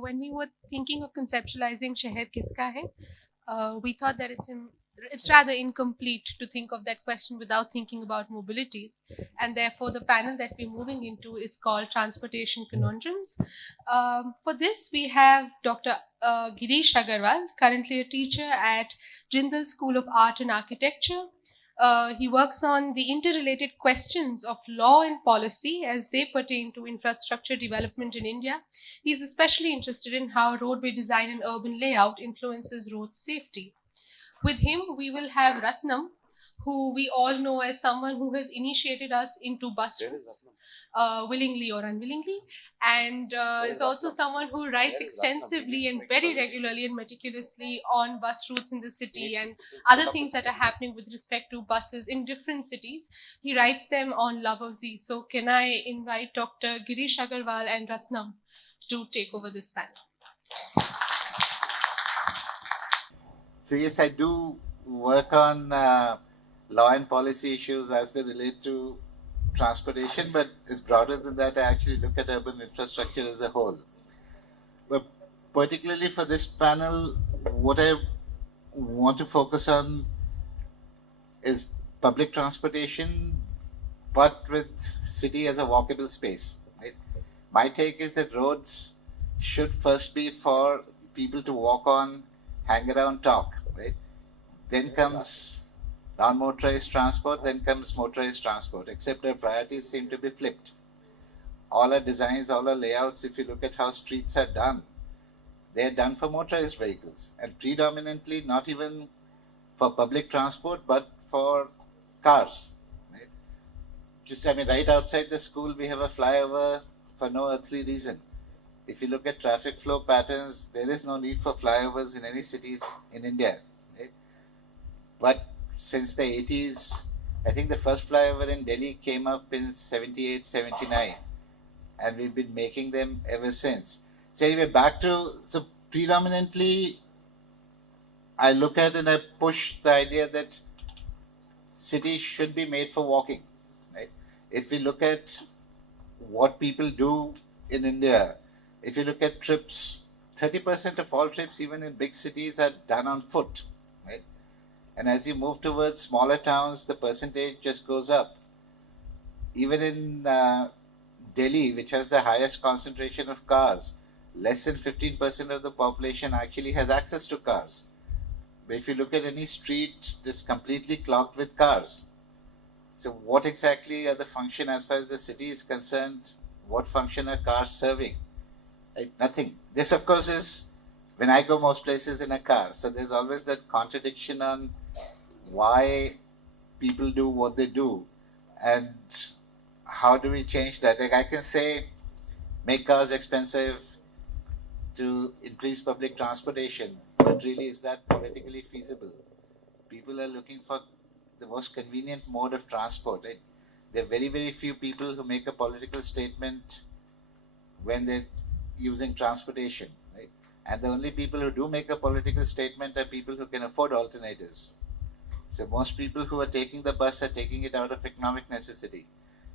When we were thinking of conceptualizing Sheher Kiska Hai, we thought that it's rather incomplete to think of that question without thinking about mobilities. And therefore, the panel that we're moving into is called Transportation Conundrums. For this, we have Dr. Girish Agrawal, currently a teacher at Jindal School of Art and Architecture. He works on the interrelated questions of law and policy as they pertain to infrastructure development in India. He's especially interested in how roadway design and urban layout influences road safety. With him, we will have Ratnam, who we all know as someone who has initiated us into bus routes, willingly or unwillingly, and is also someone who writes extensively and very regularly and meticulously on bus routes in the city and other things that are happening with respect to buses in different cities. He writes them on Love of Z. So, can I invite Dr. Girish Agarwal and Ratnam to take over this panel? So yes, I do work on law and policy issues as they relate to transportation, but it's broader than that. I actually look at urban infrastructure as a whole. But particularly for this panel, what I want to focus on is public transportation, but with city as a walkable space. Right? My take is that roads should first be for people to walk on, hang around, talk. Right? Then comes non-motorized transport, then comes motorized transport, except our priorities seem to be flipped. All our designs, all our layouts, if you look at how streets are done, they're done for motorized vehicles and predominantly not even for public transport but for cars. Right? Right outside the school, we have a flyover for no earthly reason. If you look at traffic flow patterns, there is no need for flyovers in any cities in India. Right? But since the 80s, I think the first flyover in Delhi came up in 78, 79, and we've been making them ever since. So anyway, so predominantly I look at and I push the idea that cities should be made for walking. Right? If we look at what people do in India, if you look at trips, 30% of all trips, even in big cities, are done on foot. Right? And as you move towards smaller towns, the percentage just goes up. Even in Delhi, which has the highest concentration of cars, less than 15% of the population actually has access to cars. But if you look at any street, it's completely clogged with cars. So what exactly are the function as far as the city is concerned? What function are cars serving? Right? Nothing. This, of course, is when I go most places in a car. So there's always that contradiction on why people do what they do and how do we change that. Like I can say make cars expensive to increase public transportation, but really is that politically feasible? People are looking for the most convenient mode of transport. Right? There are very, very few people who make a political statement when they're using transportation. Right? And the only people who do make a political statement are people who can afford alternatives. So most people who are taking the bus are taking it out of economic necessity.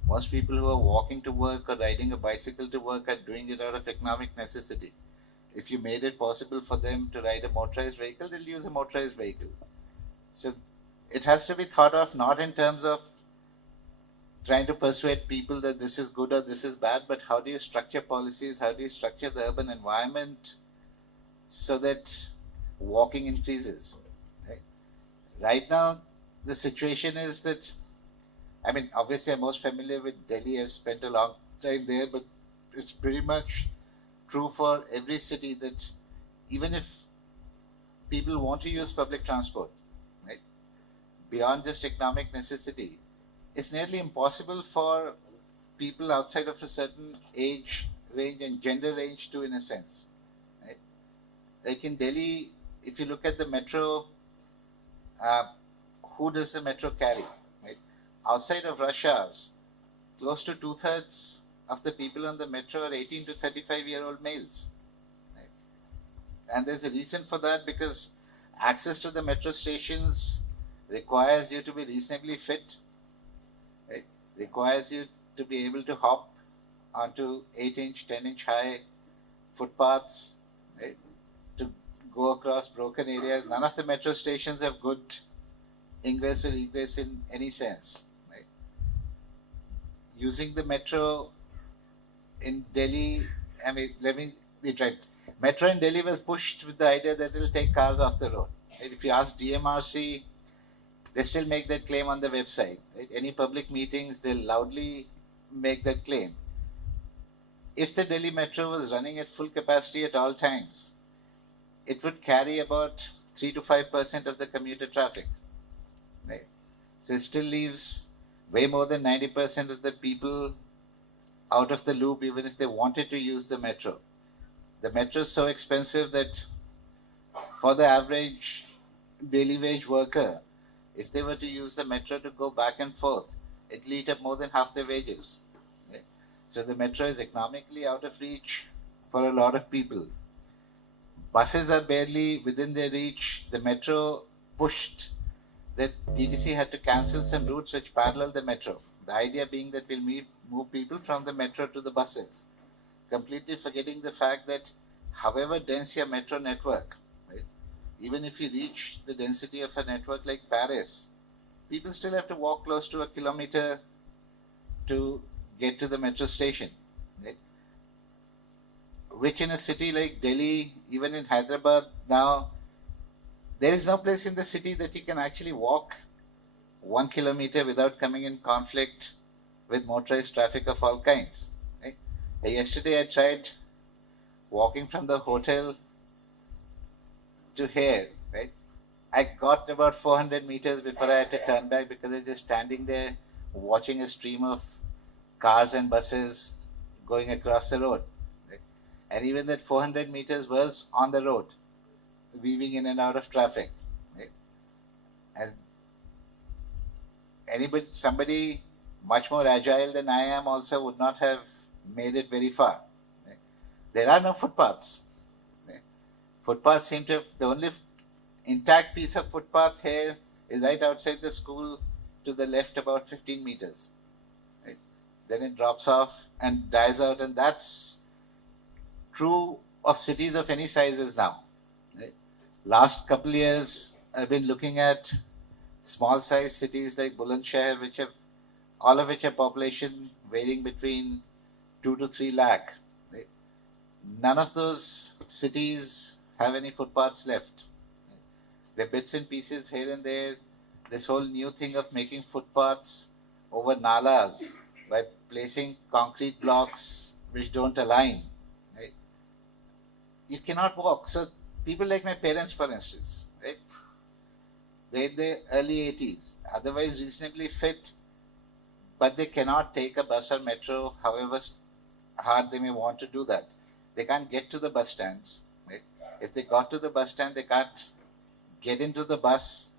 Most people who are walking to work or riding a bicycle to work are doing it out of economic necessity. If you made it possible for them to ride a motorized vehicle, they'll use a motorized vehicle. So it has to be thought of not in terms of trying to persuade people that this is good or this is bad, but how do you structure policies, how do you structure the urban environment so that walking increases. Right now, the situation is that, obviously I'm most familiar with Delhi. I've spent a long time there, but it's pretty much true for every city that even if people want to use public transport, right, beyond just economic necessity, it's nearly impossible for people outside of a certain age range and gender range to, in a sense. Right? Like in Delhi, if you look at the metro, who does the metro carry? Right? Outside of rush hours, close to 2/3 of the people on the metro are 18 to 35-year-old males. Right? And there's a reason for that because access to the metro stations requires you to be reasonably fit. Right? Requires you to be able to hop onto 8-inch, 10-inch high footpaths, right, to go across broken areas. None of the metro stations have good ingress or egress in any sense. Right? Using the metro in Delhi, I mean, let me be right. Metro in Delhi was pushed with the idea that it will take cars off the road. Right? If you ask DMRC, they still make that claim on the website. Right? Any public meetings, they'll loudly make that claim. If the Delhi Metro was running at full capacity at all times, it would carry about 3 to 5% of the commuter traffic. Right? So it still leaves way more than 90% of the people out of the loop, even if they wanted to use the metro. The metro is so expensive that for the average daily wage worker, if they were to use the metro to go back and forth, it'll eat up more than half their wages. Right? So the metro is economically out of reach for a lot of people. Buses are barely within their reach. The metro pushed that DTC had to cancel some routes which parallel the metro. The idea being that we'll move people from the metro to the buses, completely forgetting the fact that however dense your metro network, right, even if you reach the density of a network like Paris, people still have to walk close to a kilometer to get to the metro station. Right? Which in a city like Delhi, even in Hyderabad now, there is no place in the city that you can actually walk 1 kilometer without coming in conflict with motorized traffic of all kinds. Right? Yesterday I tried walking from the hotel to here. Right? I got about 400 meters before I had to turn back because I was just standing there watching a stream of cars and buses going across the road. Right? And even that 400 meters was on the road, weaving in and out of traffic. Right? And somebody much more agile than I am also would not have made it very far. Right? There are no footpaths. Right? Footpaths seem to have, the only intact piece of footpath here is right outside the school to the left about 15 meters. Right? Then it drops off and dies out, and that's true of cities of any sizes now. Right? Last couple of years, I've been looking at small size cities like Bulandshahr, all of which have population varying between 2 to 3 lakh. Right? None of those cities have any footpaths left. Right? There are bits and pieces here and there. This whole new thing of making footpaths over nalas by placing concrete blocks which don't align. Right? You cannot walk. So people like my parents, for instance, right? They're in the early 80s, otherwise reasonably fit, but they cannot take a bus or metro, however hard they may want to do that. They can't get to the bus stands. Right? If they got to the bus stand, they can't get into the bus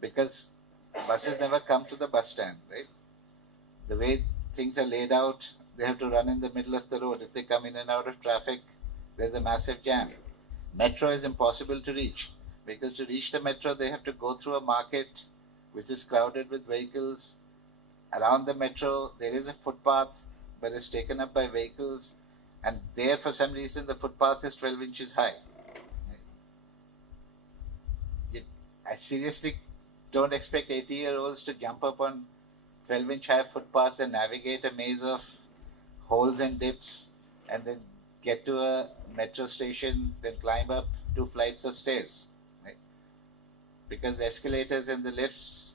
because buses never come to the bus stand. Right? The way things are laid out, they have to run in the middle of the road. If they come in and out of traffic, there's a massive jam. Metro is impossible to reach. Because to reach the metro, they have to go through a market which is crowded with vehicles. Around the metro, there is a footpath, but it's taken up by vehicles. And there, for some reason, the footpath is 12 inches high. I seriously don't expect 80-year-olds to jump up on 12-inch high footpaths and navigate a maze of holes and dips and then get to a metro station, then climb up 2 flights of stairs. Because the escalators and the lifts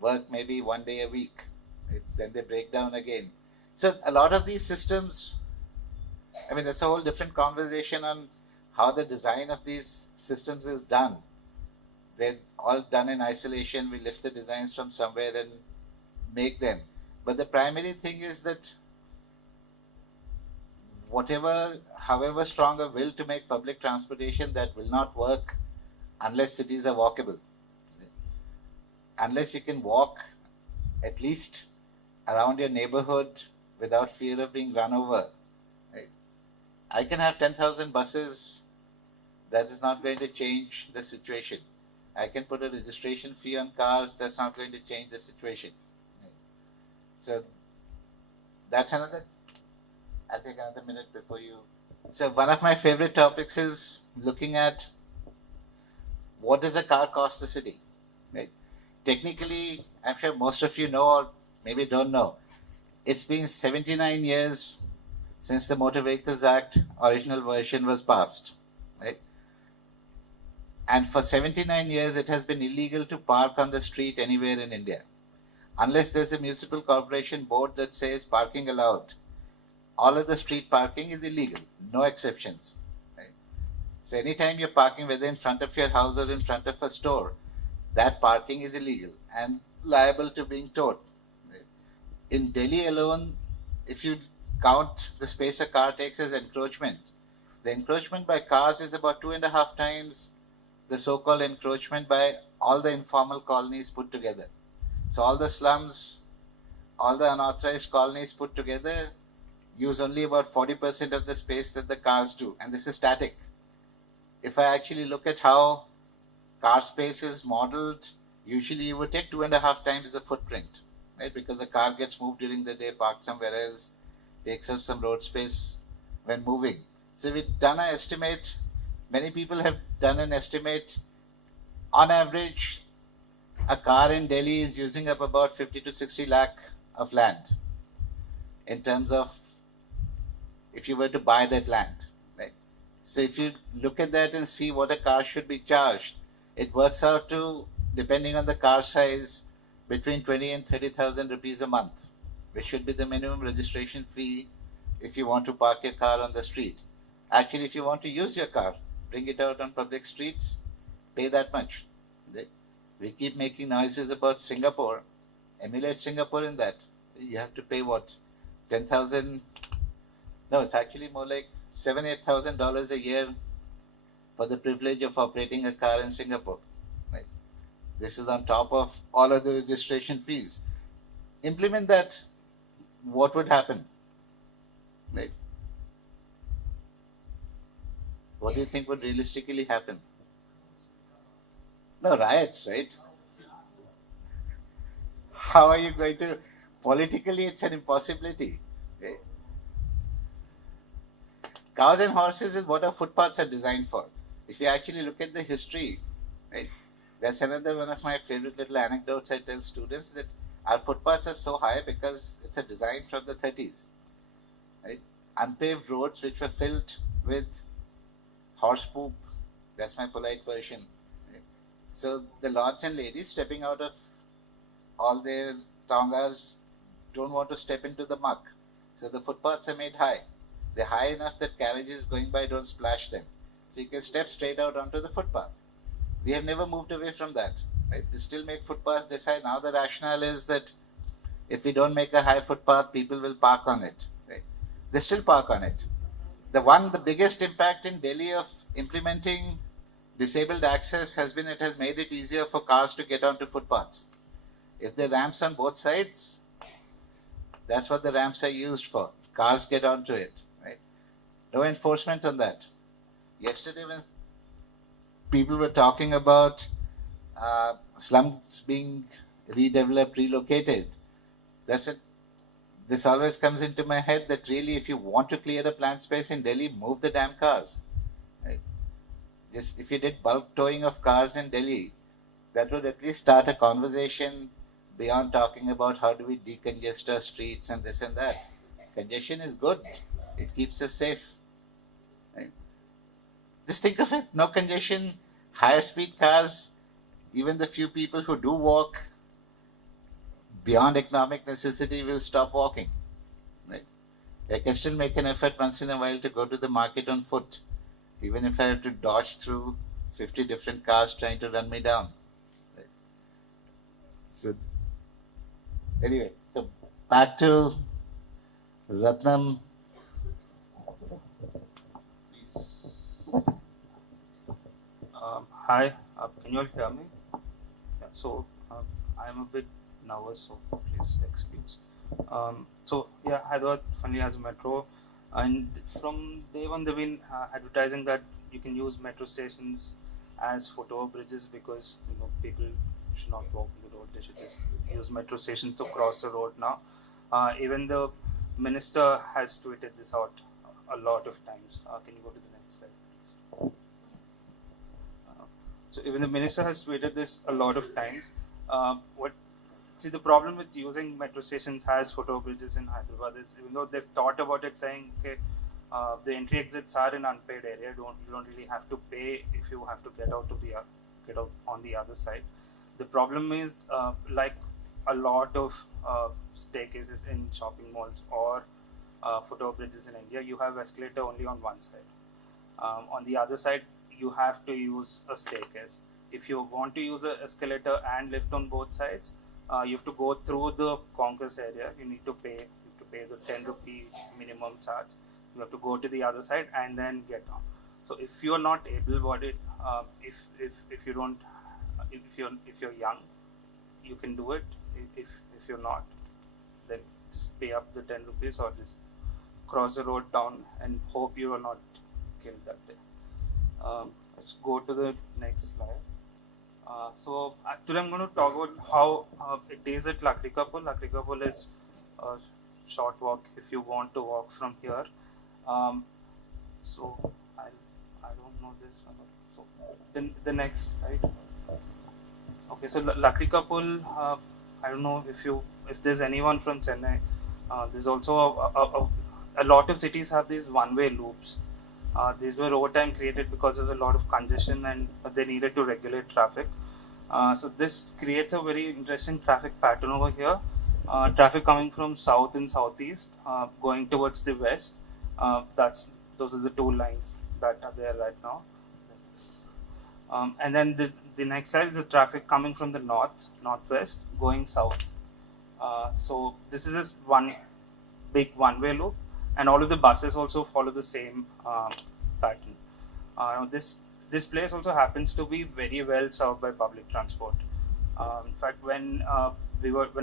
work maybe 1 day a week. Right? Then they break down again. So a lot of these systems, I mean, that's a whole different conversation on how the design of these systems is done. They're all done in isolation. We lift the designs from somewhere and make them. But the primary thing is that however strong a will to make public transportation, that will not work unless cities are walkable. Unless you can walk at least around your neighborhood without fear of being run over. Right? I can have 10,000 buses, that is not going to change the situation. I can put a registration fee on cars, that's not going to change the situation. Right? So that's another, I'll take another minute before you So one of my favorite topics is looking at what does a car cost the city. Right? Technically, I'm sure most of you know or maybe don't know. It's been 79 years since the Motor Vehicles Act original version was passed. Right? And for 79 years, it has been illegal to park on the street anywhere in India. Unless there's a municipal corporation board that says parking allowed, all of the street parking is illegal, no exceptions. Right? So anytime you're parking, whether in front of your house or in front of a store, that parking is illegal and liable to being towed. Right? In Delhi alone, if you count the space a car takes as encroachment, the encroachment by cars is about 2.5 times the so-called encroachment by all the informal colonies put together. So all the slums, all the unauthorized colonies put together use only about 40% of the space that the cars do, and this is static. If I actually look at how car space is modeled, usually you would take 2.5 times the footprint, right? Because the car gets moved during the day, parked somewhere else, takes up some road space when moving. So we've done an estimate. Many people have done an estimate. On average, a car in Delhi is using up about 50 to 60 lakh of land in terms of if you were to buy that land. Right? So if you look at that and see what a car should be charged, it works out to, depending on the car size, between 20 and 30,000 rupees a month, which should be the minimum registration fee if you want to park your car on the street. Actually, if you want to use your car, bring it out on public streets, pay that much. We keep making noises about Singapore. Emulate Singapore in that. You have to pay what? 10,000? No, it's actually more like $7,000-8,000 a year for the privilege of operating a car in Singapore. Right? This is on top of all of the registration fees. Implement that. What would happen? Right? What do you think would realistically happen? No, riots, right? How are you going to? Politically, it's an impossibility. Right? Cows and horses is what our footpaths are designed for. If you actually look at the history, right, that's another one of my favorite little anecdotes I tell students, that our footpaths are so high because it's a design from the 30s. Right? Unpaved roads which were filled with horse poop. That's my polite version. Right? So the lords and ladies stepping out of all their tongas don't want to step into the muck. So the footpaths are made high. They're high enough that carriages going by don't splash them. So you can step straight out onto the footpath. We have never moved away from that. Right? We still make footpaths this high. Now the rationale is that if we don't make a high footpath, people will park on it. Right? They still park on it. The biggest impact in Delhi of implementing disabled access has been it has made it easier for cars to get onto footpaths. If there are ramps on both sides, that's what the ramps are used for. Cars get onto it. Right? No enforcement on that. Yesterday, when people were talking about slums being redeveloped, relocated, that's it. This always comes into my head that really, if you want to clear a plant space in Delhi, move the damn cars. Right? Just if you did bulk towing of cars in Delhi, that would at least start a conversation beyond talking about how do we decongest our streets and this and that. Congestion is good. It keeps us safe. Right? Just think of it. No congestion, higher speed cars, even the few people who do walk beyond economic necessity will stop walking. Right? I can still make an effort once in a while to go to the market on foot, even if I have to dodge through 50 different cars trying to run me down. Right? So, anyway, so back to Ratnam. Hi, can you all hear me? Yeah, so I'm a bit nervous, so please excuse. Hyderabad finally has a metro, and from day one they've been advertising that you can use metro stations as foot over bridges because people should not walk on the road; they should just use metro stations to cross the road now. Even the minister has tweeted this out a lot of times. Can you go to the next slide? So even the minister has tweeted this a lot of times. The problem with using metro stations as footbridges in Hyderabad is, even though they've thought about it, saying, okay, the entry exits are in unpaid area. You don't really have to pay if you have to get out on the other side. The problem is, like a lot of staircases in shopping malls or footbridges in India, you have escalator only on one side. On the other side, you have to use a staircase. If you want to use an escalator and lift on both sides, you have to go through the concourse area. You need to pay the 10 rupee minimum charge. You have to go to the other side and then get on. So if you're not able-bodied, if you're young, you can do it. If you're not, then just pay up the 10 rupees or just cross the road down and hope you are not killed that day. Let's go to the next slide. So actually I'm going to talk about how it is at Lakrikapul. Lakrikapul is a short walk if you want to walk from here. So I don't know this number. So then the next slide. Okay, so Lakrikapul, I don't know if there's anyone from Chennai. There's also a lot of cities have these one-way loops. These were over time created because of a lot of congestion and they needed to regulate traffic. So this creates a very interesting traffic pattern over here. Traffic coming from south and southeast, going towards the west. Those are the two lines that are there right now. And then the next slide is the traffic coming from the northwest, going south. So this is just one big one-way loop, and all of the buses also follow the same pattern. This place also happens to be very well served by public transport. In fact, when I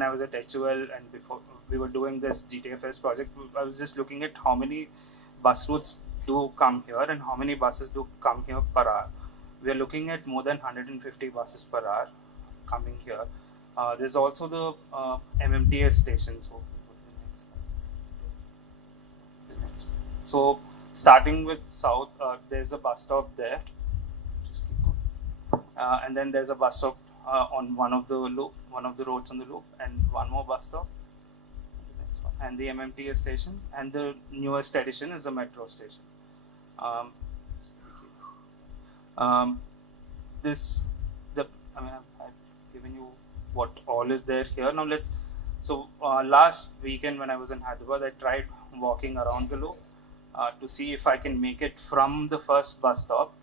was at HUL and before we were doing this GTFS project, I was just looking at how many bus routes do come here and how many buses do come here per hour. We are looking at more than 150 buses per hour coming here. There's also the MMTS station. So starting with south, there's a bus stop there. Just keep going. And then there's a bus stop on one of the roads on the loop, and one more bus stop. And the MMTS station, and the newest addition is the metro station. I've given you what all is there here. Now last weekend when I was in Hyderabad, I tried walking around the loop to see if I can make it from the first bus stop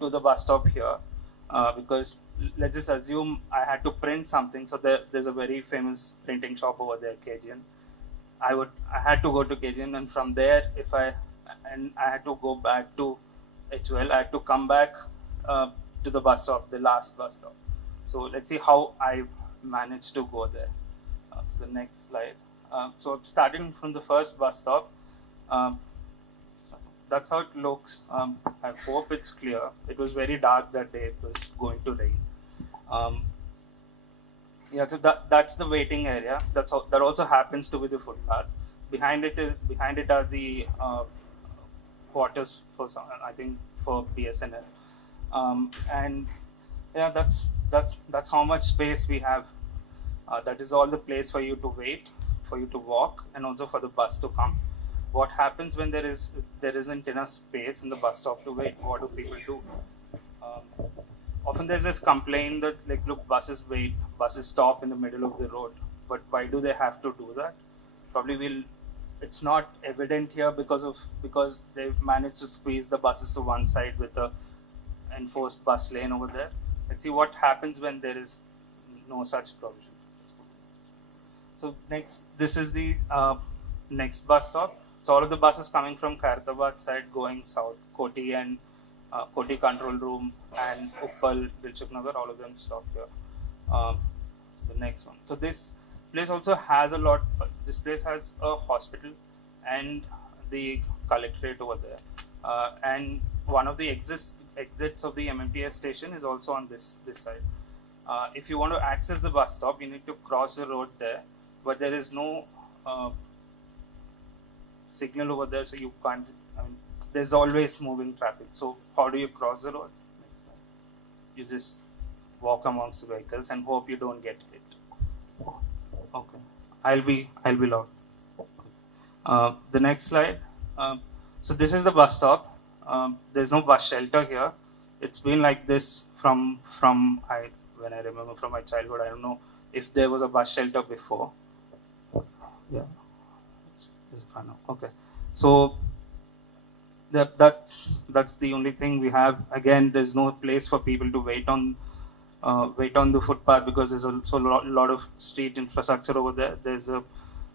to the bus stop here, because let's just assume I had to print something. So there's a very famous printing shop over there, KGN. I had to go to KGN, and from there, I had to go back to HUL. I had to come back to the bus stop, the last bus stop. So let's see how I managed to go there. So the next slide. So starting from the first bus stop, that's how it looks. I hope it's clear. It was very dark that day. It was going to rain. So that's the waiting area. That also happens to be the footpath. Behind it are the quarters for BSNL. And yeah, that's how much space we have. That is all the place for you to wait, for you to walk, and also for the bus to come. What happens when there isn't enough space in the bus stop to wait? What do people do? Often there's this complaint that, like, look, buses stop in the middle of the road. But why do they have to do that? Probably it's not evident here because they've managed to squeeze the buses to one side with a enforced bus lane over there. Let's see what happens when there is no such provision. So this is the next bus stop. So all of the buses coming from Hyderabad side going south, Koti and Koti Control Room and Uppal, Dilshuk Nagar, all of them stop here. The next one. So this place also has this place has a hospital and the collectorate over there. And one of the exits of the MMTS station is also on this side. If you want to access the bus stop, you need to cross the road there, but there is no signal over there, so you can't. I mean, there's always moving traffic. So how do you cross the road? You just walk amongst the vehicles and hope you don't get hit. Okay, I'll be loud. The next slide. So this is the bus stop. There's no bus shelter here. It's been like this from when I remember from my childhood. I don't know if there was a bus shelter before. Yeah, it's fine now. Okay, so that's the only thing we have. Again, there's no place for people to wait on the footpath because there's also a lot of street infrastructure over there. There's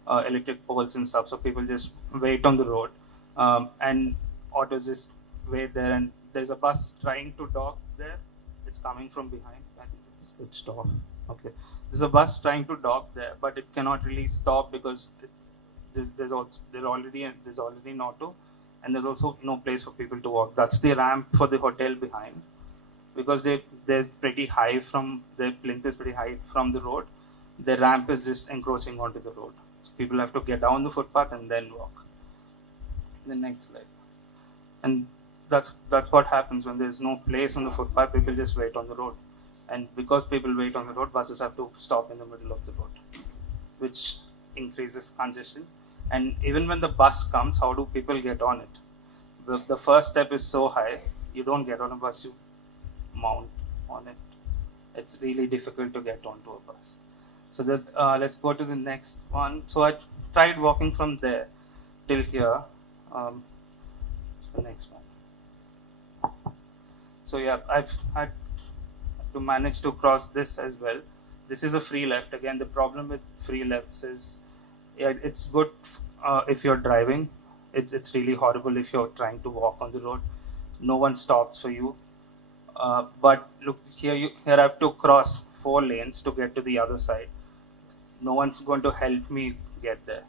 electric poles and stuff, so people just wait on the road, and autos just wait there. And there's a bus trying to dock there. It's coming from behind. I think it's stopped. Okay, there's a bus trying to dock there, but it cannot really stop because there's already an auto, and there's also no place for people to walk. That's the ramp for the hotel behind, because they're pretty high from the plinth is pretty high from the road. The ramp is just encroaching onto the road, so people have to get down the footpath and then walk. The next slide. And that's what happens when there's no place on the footpath. People just wait on the road, and because people wait on the road, buses have to stop in the middle of the road, which increases congestion. And even when the bus comes, how do people get on it? The first step is so high, you don't get on a bus, you mount on it. It's really difficult to get onto a bus. So let's go to the next one. So I tried walking from there till here. The next one. So yeah, I've had to manage to cross this as well. This is a free left. Again, the problem with free lefts is, yeah, it's good if you're driving. It's really horrible if you're trying to walk on the road. No one stops for you. But look here, I have to cross 4 lanes to get to the other side. No one's going to help me get there.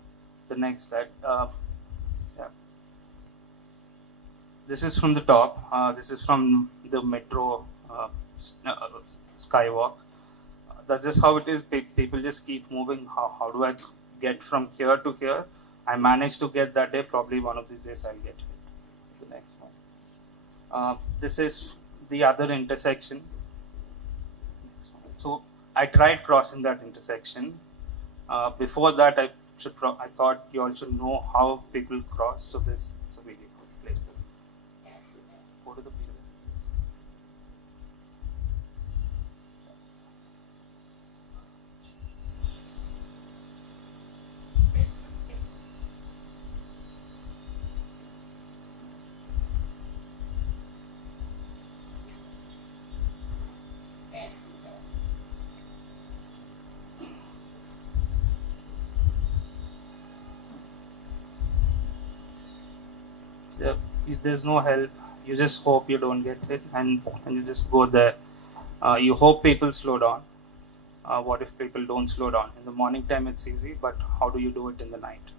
The next slide. Yeah. This is from the top. This is from the metro skywalk. That's just how it is. People just keep moving. How do I get from here to here? I managed to get that day. Probably one of these days I'll get it. The next one. This is the other intersection. So I tried crossing that intersection. Before that, I thought you all should know how people cross. So this is a really good place. Go to the video. Yeah, there's no help. You just hope you don't get hit, and you just go there. You hope people slow down. What if people don't slow down? In the morning time, it's easy, but how do you do it in the night?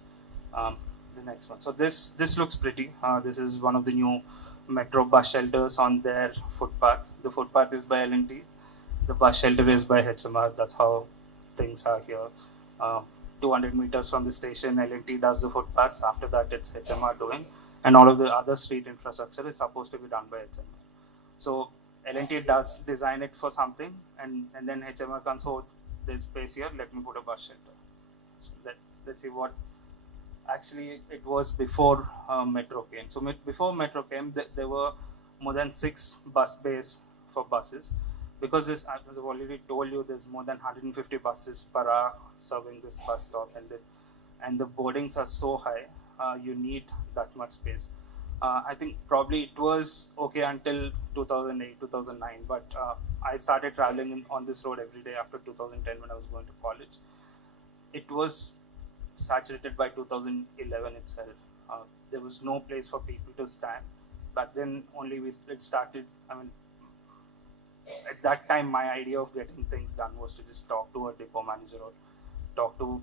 The next one. So this looks pretty. This is one of the new metro bus shelters on their footpath. The footpath is by L&T. The bus shelter is by HMR. That's how things are here. 200 meters from the station, L&T does the footpaths. After that, it's HMR doing. And all of the other street infrastructure is supposed to be done by HMR. So L&T does design it for something, and then HMR comes, oh, there's space here, let me put a bus shelter. So let's see what actually it was before Metro came. So before Metro came, there were more than 6 bus bays for buses. Because this, as I've already told you, there's more than 150 buses per hour serving this bus stop, and the boardings are so high. You need that much space. I think probably it was okay until 2008, 2009, but I started traveling on this road every day after 2010 when I was going to college. It was saturated by 2011 itself. There was no place for people to stand. Back then only it started, I mean, at that time my idea of getting things done was to just talk to a depot manager or talk to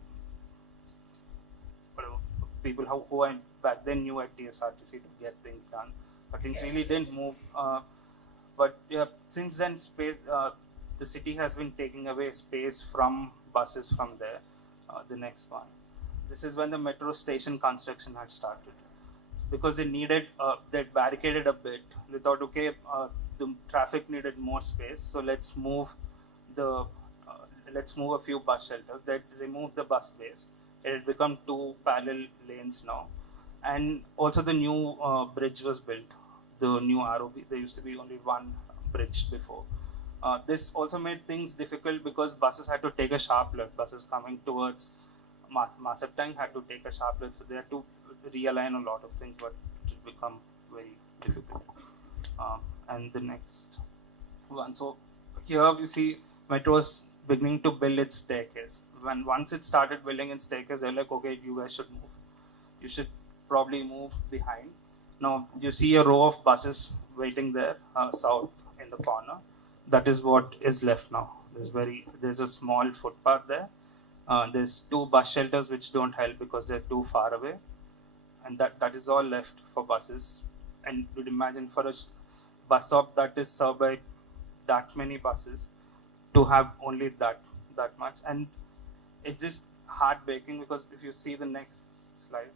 people who I back then knew at TSRTC to get things done, but things really didn't move. But yeah, since then, the city has been taking away space from buses from there. The next one. this is when the metro station construction had started. Because they needed, they barricaded a bit. They thought, okay, the traffic needed more space, so the let's move a few bus shelters. They removed the bus base. It had become two parallel lanes now, and also the new bridge was built. The new ROB. There used to be only one bridge before. This also made things difficult because buses had to take a sharp left. Buses coming towards Masaptang had to take a sharp left, so they had to realign a lot of things, but it become very difficult. And the next one. So here we see Metro was beginning to build its staircase. Once it started building its staircase, they're like, okay, you guys should move. You should probably move behind. Now you see a row of buses waiting there, south in the corner. That is what is left now. There's a small footpath there. There's two bus shelters which don't help because they're too far away, and that is all left for buses. And you'd imagine for a bus stop that is served by that many buses to have only that much, and it's just heartbreaking because if you see the next slide,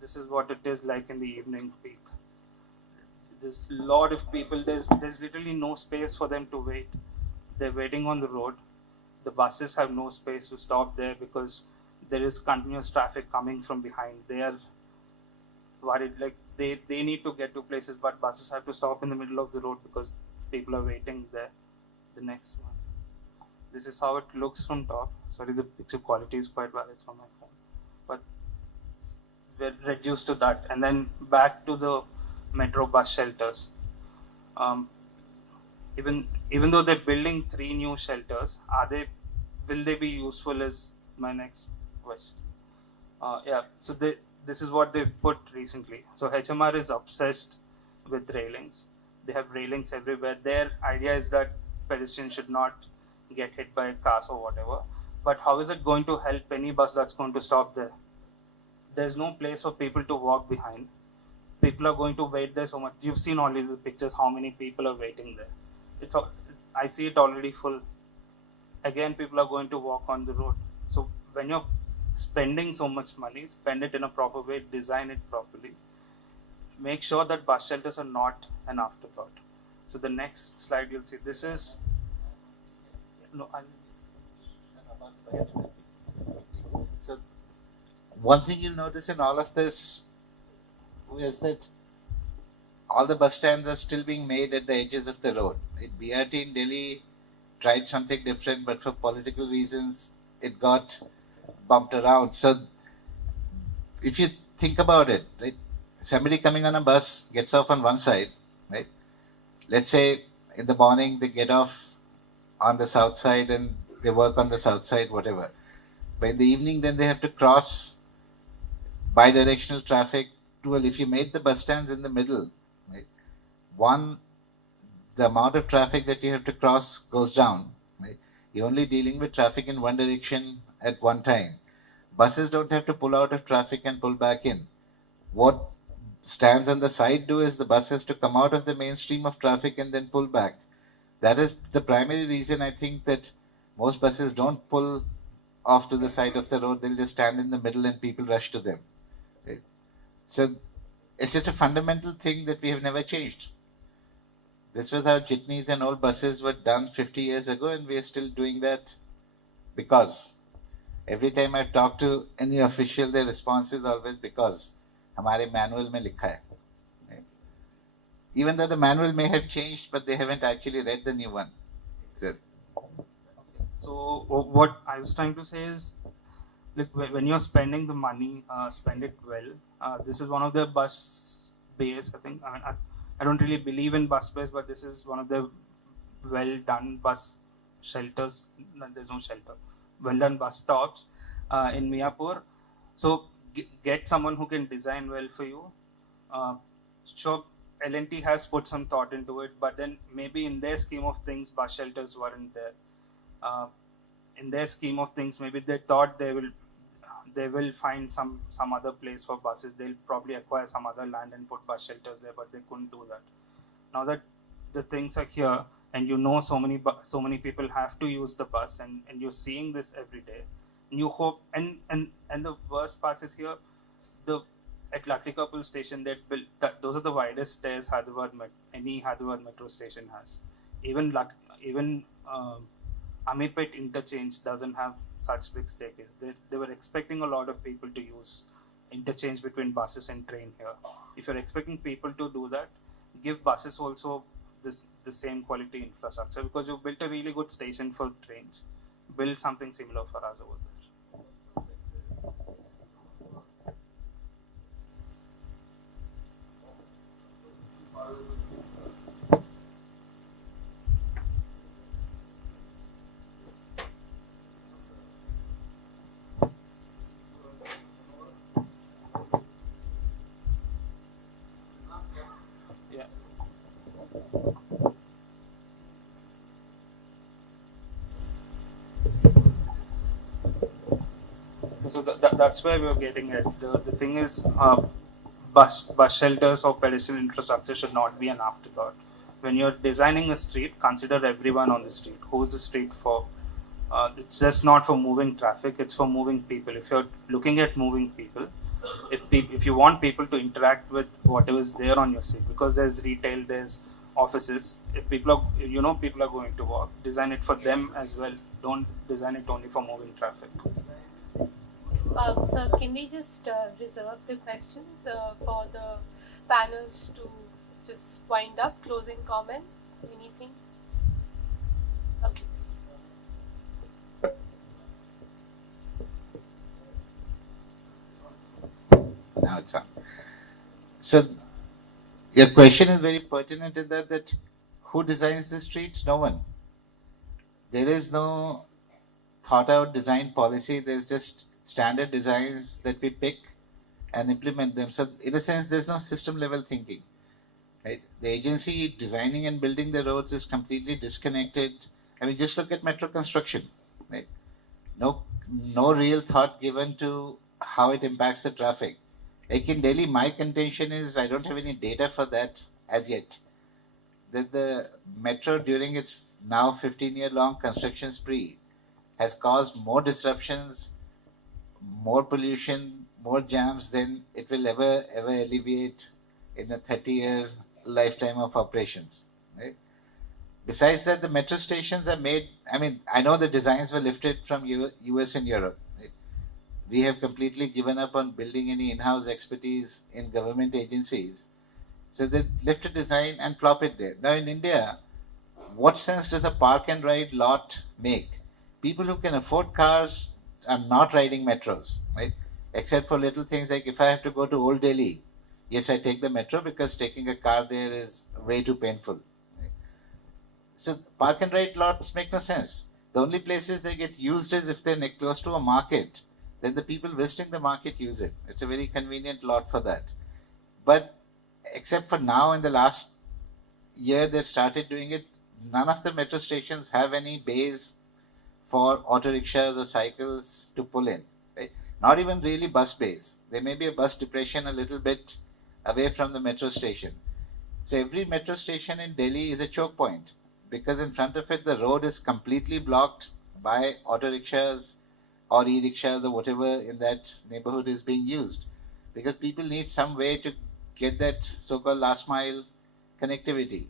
this is what it is like in the evening peak. There's a lot of people. There's literally no space for them to wait. They're waiting on the road. The buses have no space to stop there because there is continuous traffic coming from behind. They are worried, like they need to get to places, but buses have to stop in the middle of the road because people are waiting there. The next one. This is how it looks from top. Sorry, the picture quality is quite bad. It's on my phone, but we're reduced to that. And then back to the metro bus shelters. Even though they're building 3 new shelters, will they be useful is my next question. So this is what they've put recently. So HMR is obsessed with railings. They have railings everywhere. Their idea is that pedestrians should not get hit by cars or whatever. But how is it going to help any bus that's going to stop there? There's no place for people to walk behind. People are going to wait there so much. You've seen already the pictures, how many people are waiting there. I see it already full. Again, people are going to walk on the road. So when you're spending so much money, spend it in a proper way, design it properly. Make sure that bus shelters are not an afterthought. So the next slide you'll see, this is... So one thing you'll notice in all of this is that all the bus stands are still being made at the edges of the road. BRT in Delhi tried something different, but for political reasons, it got bumped around. So if you think about it, right, somebody coming on a bus gets off on one side, right? Let's say in the morning they get off on the south side and they work on the south side, whatever. But in the evening, then they have to cross bi-directional traffic. If you made the bus stands in the middle, right, the amount of traffic that you have to cross goes down. Right? You're only dealing with traffic in one direction at one time. Buses don't have to pull out of traffic and pull back in. What stands on the side do is the bus has to come out of the mainstream of traffic and then pull back. That is the primary reason I think that most buses don't pull off to the side of the road. They'll just stand in the middle and people rush to them. Right? So it's just a fundamental thing that we have never changed. This was how jitneys and old buses were done 50 years ago, and we are still doing that because every time I've talked to any official, their response is always because हमारे manual में लिखा है. Right? Even though the manual may have changed, but they haven't actually read the new one. So what I was trying to say is, like, when you're spending the money, spend it well. This is one of the bus bays, I think. I don't really believe in bus bays, but this is one of the well done bus shelters. There's no shelter. Well done bus stops in Miapur. So get someone who can design well for you. Sure, L&T has put some thought into it, but then maybe in their scheme of things, bus shelters weren't there. In their scheme of things, maybe they thought they will find some other place for buses. They'll probably acquire some other land and put bus shelters there, but they couldn't do that. Now that the things are here, and you know so many people have to use the bus, and you're seeing this every day, New Hope, and the worst part is here, the at Lakdikapul station they built those are the widest stairs any Hyderabad metro station has. Even Amirpet interchange doesn't have such big staircase. They were expecting a lot of people to use interchange between buses and train here. If you're expecting people to do that, give buses also the same quality infrastructure, because you built a really good station for trains. Build something similar for us over there. Yeah. So that's where we're getting at. The thing is, bus shelters or pedestrian infrastructure should not be an afterthought. When you're designing a street, consider everyone on the street. Who's the street for? It's just not for moving traffic, it's for moving people. If you're looking at moving people, if you want people to interact with whatever is there on your street, because there's retail, there's offices, if people are going to walk, design it for them as well. Don't design it only for moving traffic. Sir, can we just reserve the questions for the panels to just wind up? Closing comments? Anything? Okay. Now it's on. So your question is very pertinent in that who designs the streets? No one. There is no thought out design policy. There's just standard designs that we pick and implement them. So in a sense, there's no system level thinking. Right? The agency designing and building the roads is completely disconnected. I mean, just look at metro construction. Right? No real thought given to how it impacts the traffic. Like in Delhi, my contention is I don't have any data for that as yet. That the metro during its now 15-year-long construction spree has caused more disruptions, more pollution, more jams than it will ever alleviate in a 30-year lifetime of operations. Right? Besides that, the metro stations are made, I mean, I know the designs were lifted from US and Europe. Right? We have completely given up on building any in-house expertise in government agencies. So they lift a design and plop it there. Now in India, what sense does a park and ride lot make? People who can afford cars are not riding metros, right? Except for little things like if I have to go to Old Delhi, yes, I take the metro because taking a car there is way too painful. Right? So park and ride lots make no sense. The only places they get used is if they're close to a market. Then the people visiting the market use it. It's a very convenient lot for that. But except for now, in the last year they've started doing it, none of the metro stations have any bays for auto rickshaws or cycles to pull in. Right? Not even really bus bays. There may be a bus depression a little bit away from the metro station. So every metro station in Delhi is a choke point because in front of it the road is completely blocked by auto rickshaws or e-rickshaws or whatever in that neighborhood is being used. Because people need some way to get that so-called last mile connectivity.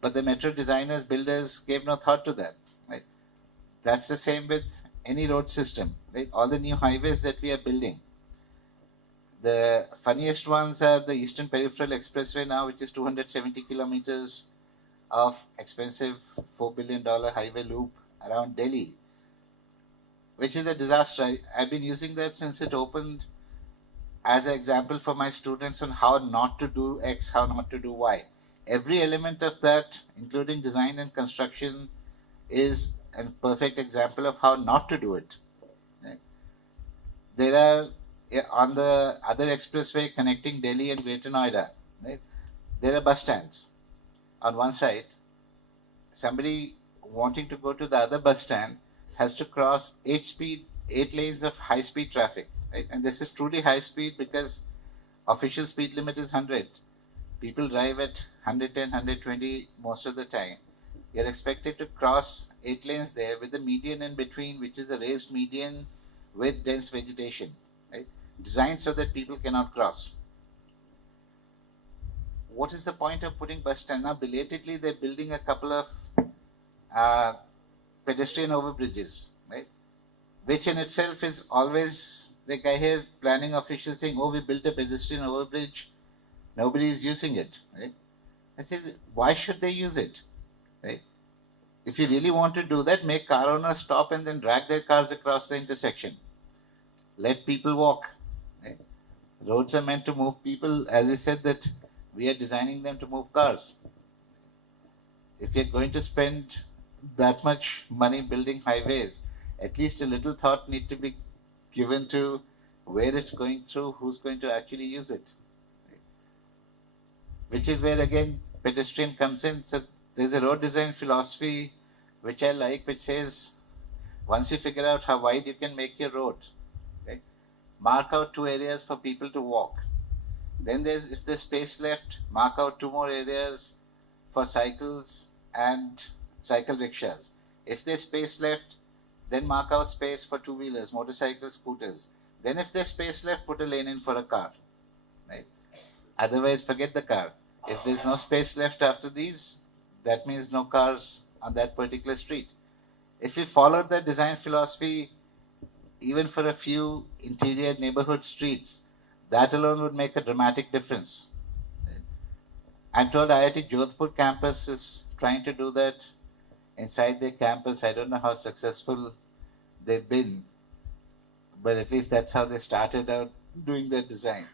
But the metro designers, builders gave no thought to that. Right? That's the same with any road system. Right? All the new highways that we are building. The funniest ones are the Eastern Peripheral Expressway now, which is 270 kilometers of expensive $4 billion highway loop around Delhi, which is a disaster. I've been using that since it opened as an example for my students on how not to do X, how not to do Y. Every element of that, including design and construction, is a perfect example of how not to do it. Right? There are, on the other expressway connecting Delhi and Greater Noida, right, there are bus stands. On one side, somebody wanting to go to the other bus stand has to cross 8 lanes of high-speed traffic. Right? And this is truly high speed because official speed limit is 100. People drive at 110, 120 most of the time. you're expected to cross 8 lanes there with the median in between, which is a raised median with dense vegetation, right? Designed so that people cannot cross. What is the point of putting bus stand? Now, belatedly, they're building a couple of pedestrian overbridges, right? Which in itself is always, like I hear planning officials saying, oh, we built a pedestrian overbridge, nobody is using it, right? I say, why should they use it, right? If you really want to do that, make car owners stop and then drag their cars across the intersection. Let people walk, right? Roads are meant to move people. As I said, that we are designing them to move cars. If you're going to spend that much money building highways, at least a little thought need to be given to where it's going through, who's going to actually use it. Which is where again pedestrian comes in. So there's a road design philosophy which I like, which says once you figure out how wide you can make your road, right, mark out 2 areas for people to walk. Then if there's space left, mark out 2 more areas for cycles and cycle rickshaws. If there's space left, then mark out space for 2-wheelers, motorcycles, scooters. Then if there's space left, put a lane in for a car, right? Otherwise, forget the car. If there's no space left after these, that means no cars on that particular street. If we followed that design philosophy, even for a few interior neighborhood streets, that alone would make a dramatic difference. I'm told IIT Jodhpur campus is trying to do that inside their campus. I don't know how successful they've been, but at least that's how they started out doing their design.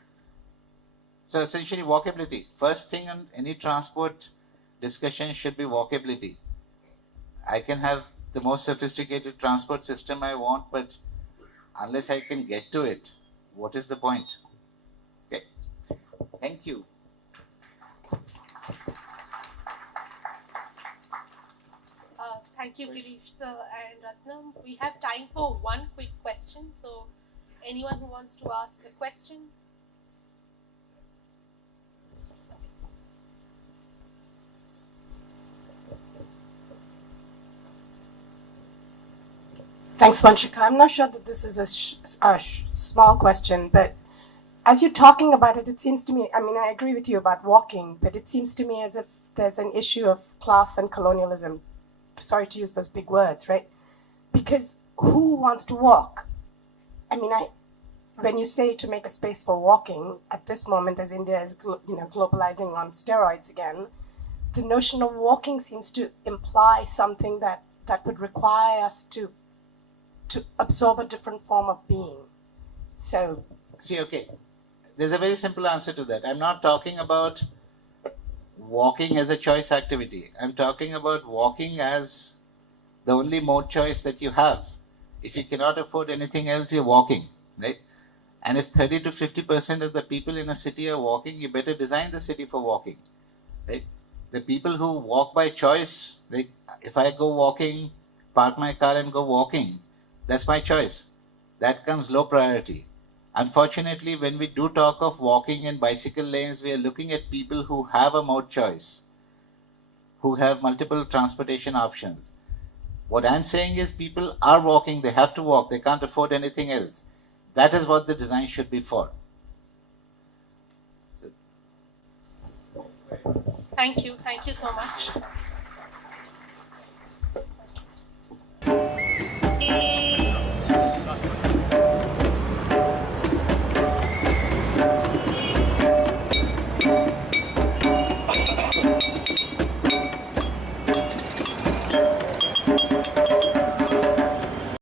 So essentially walkability. First thing on any transport discussion should be walkability. I can have the most sophisticated transport system I want, but unless I can get to it, what is the point? Okay. Thank you. Thank you, Girish sir and Ratnam. We have time for one quick question. So anyone who wants to ask a question? Thanks, Vanshika. I'm not sure that this is a small question, but as you're talking about it, it seems to me, I mean, I agree with you about walking, but it seems to me as if there's an issue of class and colonialism. Sorry to use those big words, right? Because who wants to walk? I mean, when you say to make a space for walking, at this moment, as India is globalizing on steroids again, the notion of walking seems to imply something that would require us to absorb a different form of being. So, see, okay, there's a very simple answer to that. I'm not talking about walking as a choice activity. I'm talking about walking as the only mode choice that you have. If you cannot afford anything else, you're walking, right? And if 30 to 50% of the people in a city are walking, you better design the city for walking, right? The people who walk by choice, like if I go walking, park my car and go walking, that's my choice. That comes low priority. Unfortunately, when we do talk of walking in bicycle lanes, we are looking at people who have a mode choice, who have multiple transportation options. What I'm saying is people are walking, they have to walk, they can't afford anything else. That is what the design should be for. Thank you so much.